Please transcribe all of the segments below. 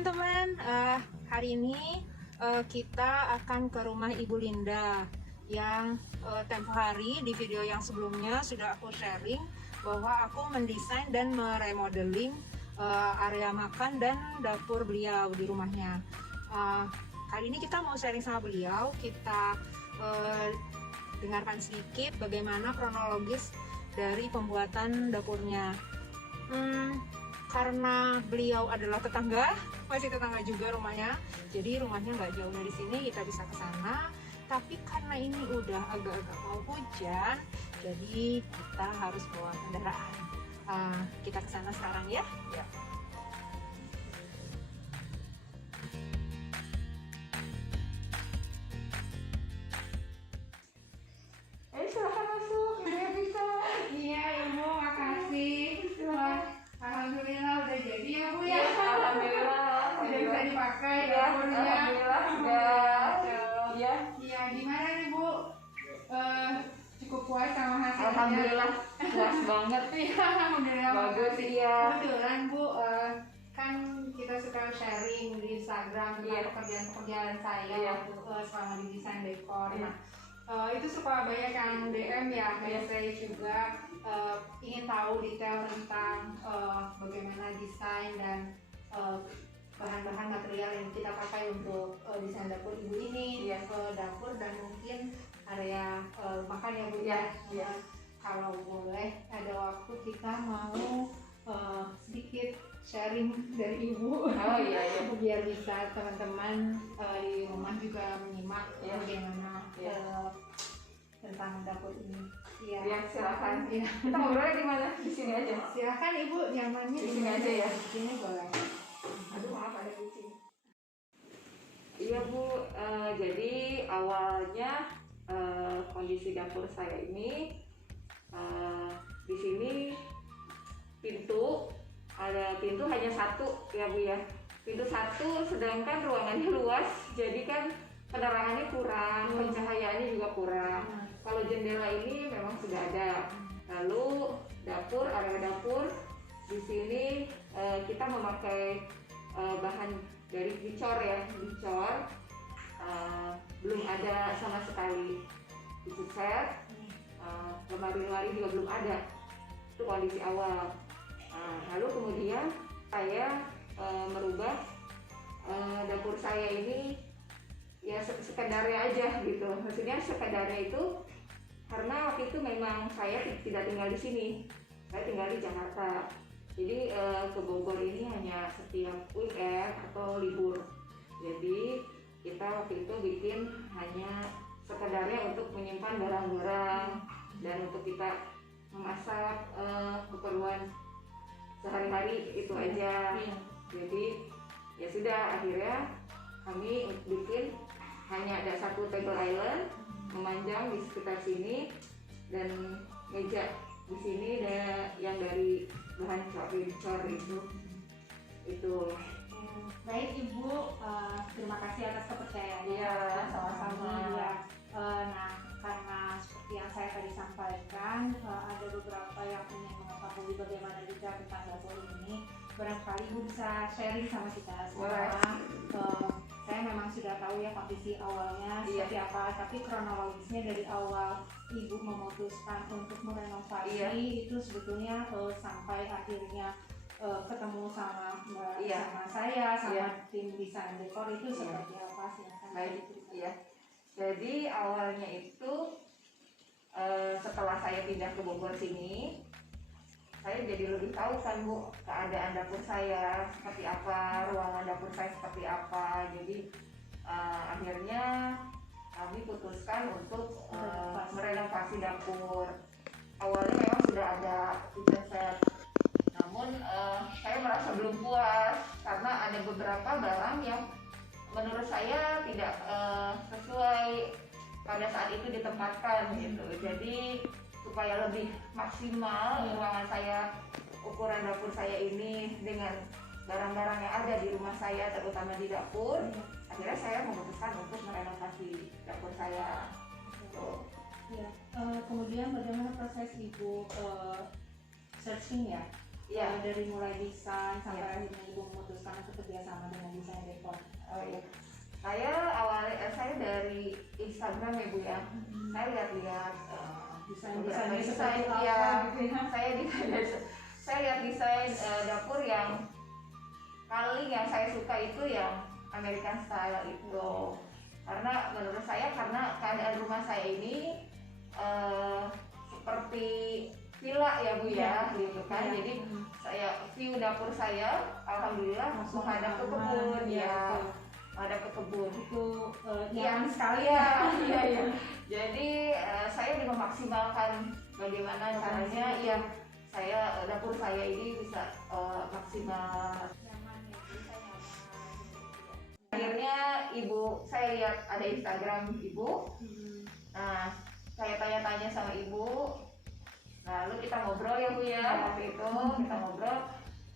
teman-teman, hari ini kita akan ke rumah Ibu Linda yang tempo hari di video yang sebelumnya sudah aku sharing bahwa aku mendesain dan meremodeling area makan dan dapur beliau di rumahnya. Kali ini kita mau sharing sama beliau, kita dengarkan sedikit bagaimana kronologis dari pembuatan dapurnya. Karena beliau adalah tetangga, masih tetangga juga rumahnya, jadi rumahnya nggak jauh dari sini, kita bisa ke sana. Tapi karena ini udah agak-agak mau hujan, jadi kita harus bawa kendaraan. Kita ke sana sekarang ya. Silahkan masuk, ya bisa. Iya Ibu, makasih. Alhamdulillah udah jadi ya Bu ya. Alhamdulillah. Sudah bisa dipakai Ya, dapurnya. alhamdulillah sudah. Iya. Iya, gimana nih Bu? Cukup puas sama hasilnya? Alhamdulillah puas banget nih. Alhamdulillah. Bagus iya. Kebetulan Bu, kan kita suka sharing di Instagram tentang pekerjaan-pekerjaan saya waktu selama di desain dekor. Nah, itu suka banyak yang DM ya, message juga ingin tahu detail tentang bagaimana desain dan bahan-bahan material yang kita pakai untuk desain dapur Ibu ini, dapur dan mungkin area makan ya Bu ya. Kalau boleh ada waktu kita mau sedikit sharing dari Ibu. Oh iya. Biar bisa teman-teman di rumah juga menyimak bagaimana tentang dapur ini. Iya, silakan. Iya. Kita ngobrolnya di mana? Di sini aja. Silakan Ibu, nyamannya Di sini aja ya. Di sini boleh. Aduh maaf ada kucing. Iya Bu, jadi awalnya kondisi dapur saya ini di sini ada pintu hanya satu ya Bu ya. Pintu satu, sedangkan ruangannya luas, jadi kan penerangannya kurang, pencahayaannya juga kurang. Kalau jendela ini memang sudah ada. Lalu area dapur di sini kita memakai bahan dari dicor ya, belum ada sama sekali dicat, lemari-lemari juga belum ada. Itu kondisi awal. Lalu kemudian saya merubah dapur saya ini ya sekedarnya aja gitu. Maksudnya sekedarnya itu karena waktu itu memang saya tidak tinggal di sini, saya tinggal di Jakarta. Jadi ke Bogor ini hanya setiap weekend atau libur. Jadi kita waktu itu bikin hanya sekedarnya untuk menyimpan barang-barang dan untuk kita memasak keperluan sehari-hari itu aja. Jadi ya sudah, akhirnya kami bikin hanya ada satu table island memanjang di sekitar sini dan meja di sini yang dari bahan dicor itu. Baik Ibu, terima kasih atas kepercayaannya. Iya, sama-sama. Nah, karena seperti yang saya tadi sampaikan, ada beberapa yang ingin mengetahui bagaimana detail tentang dapur ini. Barangkali Ibu bisa sharing sama kita semua. Saya memang sudah tahu ya kondisi awalnya seperti apa, tapi kronologisnya dari awal Ibu memutuskan untuk merenovasi itu sebetulnya sampai akhirnya ketemu sama sama saya, sama tim desain dekor itu seperti apa sih? Baik, jadi awalnya itu setelah saya pindah ke Bogor sini, saya jadi lebih tahu kan Bu, keadaan dapur saya seperti apa, ruangan dapur saya seperti apa. Jadi akhirnya kami putuskan untuk merenovasi dapur. Awalnya memang sudah ada kitchen set, namun saya merasa belum puas karena ada beberapa barang yang menurut saya tidak sesuai pada saat itu ditempatkan gitu. Jadi supaya lebih maksimal ruangan saya, ukuran dapur saya ini dengan barang-barang yang ada di rumah saya, terutama di dapur, akhirnya saya memutuskan untuk merenovasi dapur saya. Kemudian bagaimana proses Ibu searching ya? Dari mulai desain sampai akhirnya Ibu memutuskan untuk kerjasama dengan Saya dari Instagram ya Bu ya. Saya lihat-lihat Desain-desainnya desain seperti ya. apa gitu ya. Saya lihat desain dapur yang paling yang saya suka itu yang American style itu. Karena menurut saya karena keadaan rumah saya ini seperti villa ya Bu ya, gitu kan. Iya. Jadi saya view dapur saya alhamdulillah Langsung menghadap ke halaman, kebun ya, ya. betul. Menghadap ke kebun. Itu Iya, nyaman sekali iya, ya. iya, iya. Jadi saya ingin memaksimalkan bagaimana caranya ya saya dapur saya ini bisa maksimal. Nyaman ya, jadi saya nyaman. Akhirnya saya lihat ada Instagram ibu. Nah, saya tanya-tanya sama ibu. Lalu kita ngobrol ya Bu ya. Waktu itu kita ngobrol.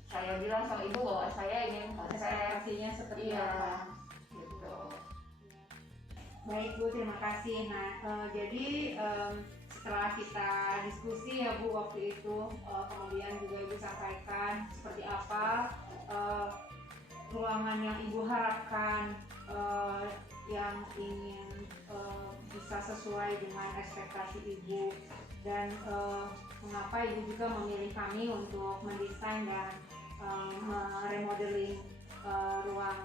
Saya bilang sama ibu bahwa saya ingin konsep. Ekspektasinya seperti Iya, apa? gitu. Baik Bu, terima kasih. Nah, jadi setelah kita diskusi ya Bu waktu itu, kemudian juga Ibu sampaikan seperti apa ruangan yang Ibu harapkan, yang ingin bisa sesuai dengan ekspektasi Ibu, dan mengapa Ibu juga memilih kami untuk mendesain dan meremodeling ruang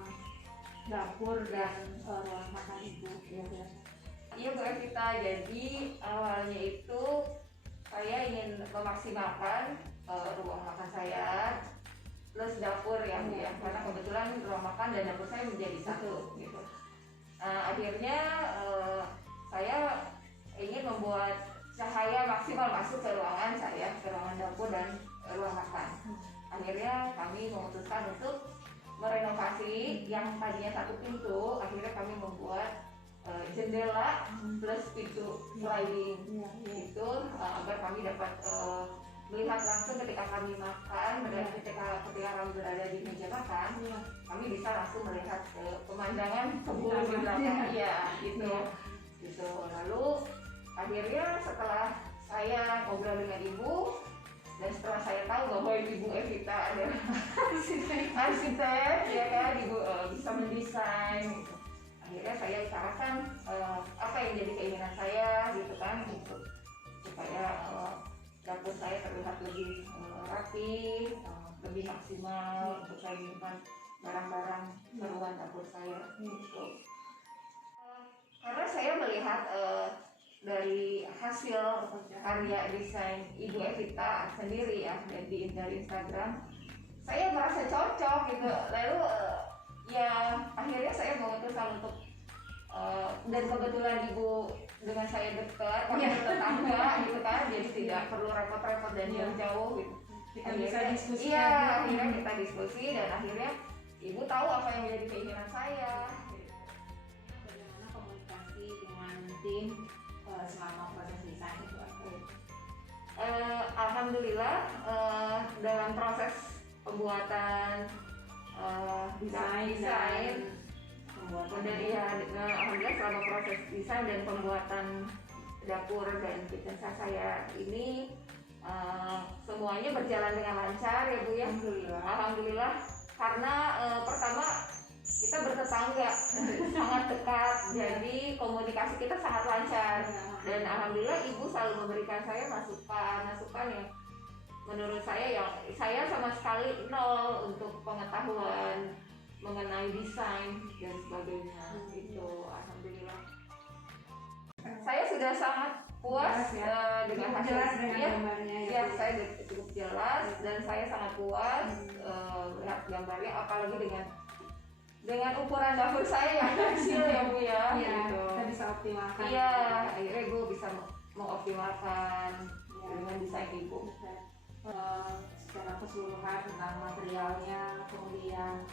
dapur dan ruang makan Ibu. Iya Bu Evita, jadi awalnya itu saya ingin memaksimalkan ruang makan saya plus dapur ya Bu ya, karena kebetulan ruang makan dan dapur saya menjadi satu gitu. Akhirnya saya ingin membuat cahaya maksimal masuk ke ruangan saya, ke ruangan dapur dan ruang makan. Akhirnya kami memutuskan untuk merenovasi yang tadinya satu pintu, akhirnya kami membuat jendela plus pintu sliding itu agar kami dapat melihat langsung ketika kami makan, dan ketika kami berada di meja makan, kami bisa langsung melihat pemandangan kebun di belakang. Iya, gitu. Lalu akhirnya setelah saya ngobrol dengan ibu dan setelah saya tahu bahwa Ibu Evita adalah arsitek, ya kan, Ibu bisa mendesain gitu. Akhirnya saya utarakan apa yang jadi keinginan saya gitu kan, gitu, supaya dapur saya terlihat lebih rapi, lebih maksimal untuk saya menyimpan barang-barang keperluan dapur saya gitu. Karena saya melihat dari hasil karya desain Ibu Evita sendiri ya dari Instagram, saya merasa cocok gitu. Lalu ya akhirnya saya memutuskan untuk dan kebetulan Ibu dengan saya dekat, kami tetangga gitu kan, jadi tidak perlu repot-repot dan jauh-jauh gitu. Kita bisa diskusi. Iya, akhirnya kita diskusi dan akhirnya Ibu tahu apa yang menjadi keinginan saya. Bagaimana komunikasi dengan tim selama proses desain itu? Alhamdulillah dalam proses pembuatan desain alhamdulillah selama proses desain dan pembuatan dapur dan kitchen saya ini semuanya berjalan dengan lancar ya Bu ya. Alhamdulillah karena pertama kita bertetangga sangat dekat, jadi komunikasi kita sangat lancar dan alhamdulillah Ibu selalu memberikan saya masukan yang menurut saya sama sekali nol untuk pengetahuan mengenai desain dan sebagainya itu. Alhamdulillah saya sudah sangat puas dengan hasilnya. Ya, saya cukup jelas dan saya sangat puas melihat gambarnya, apalagi dengan ukuran dapur saya yang kecil ya Bu ya. Gitu. Kita bisa optimalkan. Iya, akhirnya Ibu bisa mengoptimalkan dengan desain Ibu. Secara keseluruhan tentang materialnya, kemudian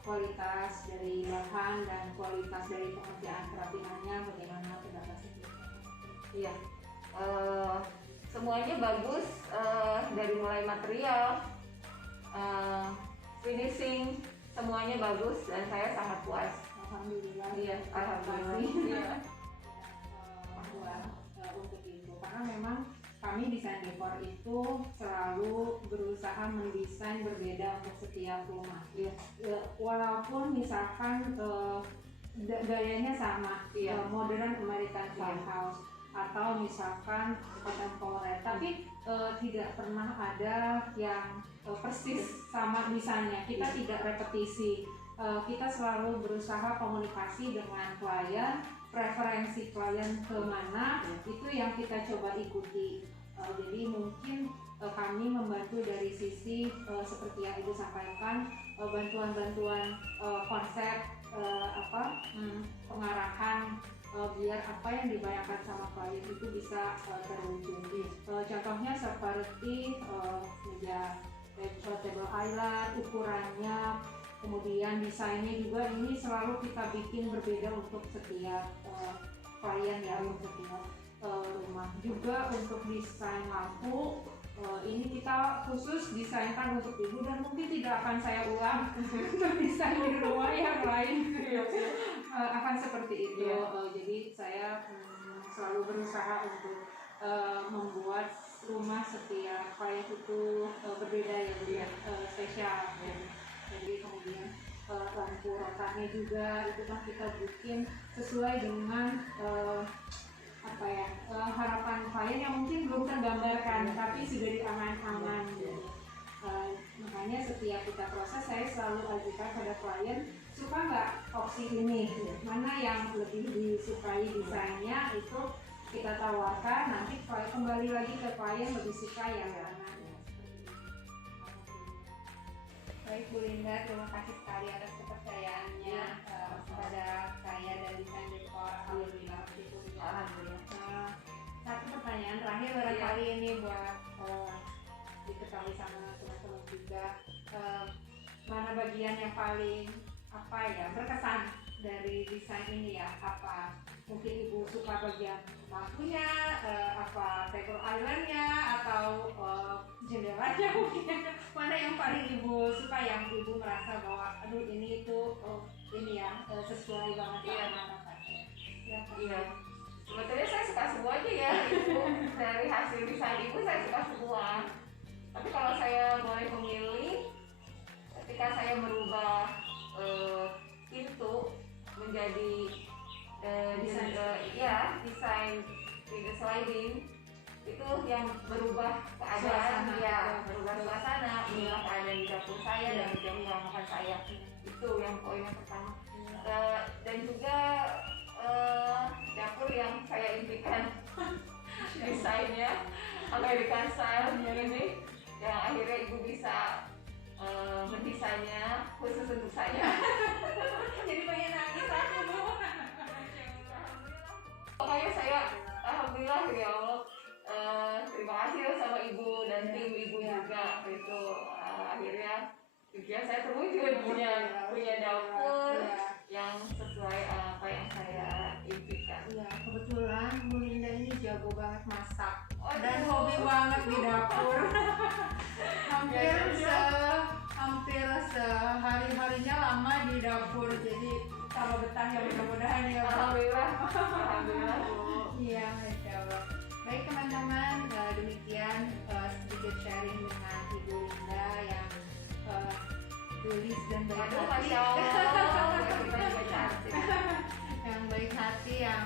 kualitas dari bahan dan kualitas dari pengerjaan kerapihannya, bagaimana pendapat Ibu? Iya, semuanya bagus, dari mulai material, finishing, semuanya bagus dan saya sangat puas. Alhamdulillah. Iya, alhamdulillah. Iya. Untuk Ibu, karena memang kami desain dekor itu selalu berusaha mendesain berbeda untuk setiap rumah. Walaupun misalkan gayanya sama, modern American farmhouse atau misalkan contemporary, tapi tidak pernah ada yang persis sama desainnya. Kita tidak repetisi. Kita selalu berusaha komunikasi dengan klien, preferensi klien kemana, itu yang kita coba ikuti. Jadi mungkin kami membantu dari sisi seperti yang Ibu sampaikan, bantuan-bantuan konsep, pengarahan, biar apa yang dibayangkan sama klien itu bisa terwujud. Contohnya seperti meja table island, ukurannya, kemudian desainnya juga ini selalu kita bikin berbeda untuk setiap klien ya, untuk setiap rumah. Juga untuk desain lampu, ini kita khusus desainkan untuk Ibu dan mungkin tidak akan saya ulang untuk desain di rumah yang lain. Akan seperti itu. Jadi saya selalu berusaha untuk membuat rumah setiap klien itu berbeda ya, spesial. Jadi kemudian lampu rotannya juga itu kan kita bikin sesuai dengan harapan klien yang mungkin belum tergambarkan tapi sudah diangan-angan. Makanya setiap kita proses saya selalu ajukan pada klien, suka nggak opsi ini, mana yang lebih disukai desainnya, itu kita tawarkan, nanti kembali lagi ke klien lebih suka yang mana. Baik Bu Linda, terima kasih sekali atas kepercayaannya kepada saya dan desain dekor. Alhamdulillah. Satu pertanyaan terakhir barangkali ini buat diketahui sama teman-teman juga, mana bagian yang paling berkesan dari desain ini ya? Apa mungkin Ibu suka bagian lampunya, table islandnya, atau jendelanya mungkin? Mana yang paling Ibu suka, yang Ibu merasa bahwa aduh ini itu sesuai banget sama harapannya? Iya. Sebetulnya saya suka semuanya ya, Ibu. Dari hasil desain Ibu saya suka semua. Tapi kalau saya boleh memilih, ketika saya merubah pintu menjadi desain pintu sliding, itu yang berubah keadaan, berubah suasana, mengubah keadaan di dapur saya dan di ruang makan saya. Itu yang poin yang pertama. Dan juga dapur yang saya impikan desainnya American style ini, yang akhirnya Ibu bisa mendesainnya khusus untuk saya. Jadi pengen nangis aja Bu. Pokoknya saya alhamdulillah ya Allah, terima kasih sama Ibu dan tim Ibu juga, itu akhirnya impian saya terwujud, punya dapur yang sesuai apa yang saya impikan. Iya, kebetulan Bu Linda ini jago banget masak dan hobi banget di dapur. hampir sehari-harinya lama di dapur, jadi kalau betah ya mudah-mudahan ya Bu. Alhamdulillah Bu. Iya, Masya Allah. Baik teman-teman, demikian sedikit sharing dengan Ibu Linda yang tulis dan baik hati. Masya Allah, kita juga cantik. Yang baik hati, yang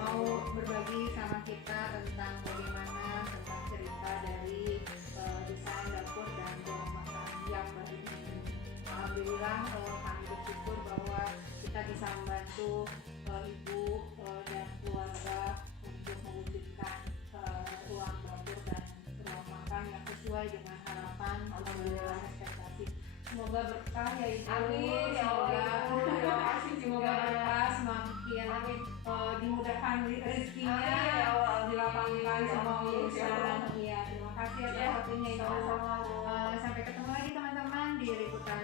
mau berbagi sama kita tentang bagaimana, tentang cerita dari desain dapur dan ruang makan yang baru ini. Alhamdulillah kami bersyukur bahwa kita bisa membantu Ibu dan keluarga untuk mewujudkan ruang dapur dan ruang makan yang sesuai dengan harapan dan ekspektasi. Semoga berkah ya Ibu. Amin ya Allah. Terima kasih juga. Semoga berkah, semakin dimudahkan rezekinya, dilapangkan semua urusan. Iya, terima kasih atas waktunya Ibu. Sampai ketemu lagi teman-teman di liputan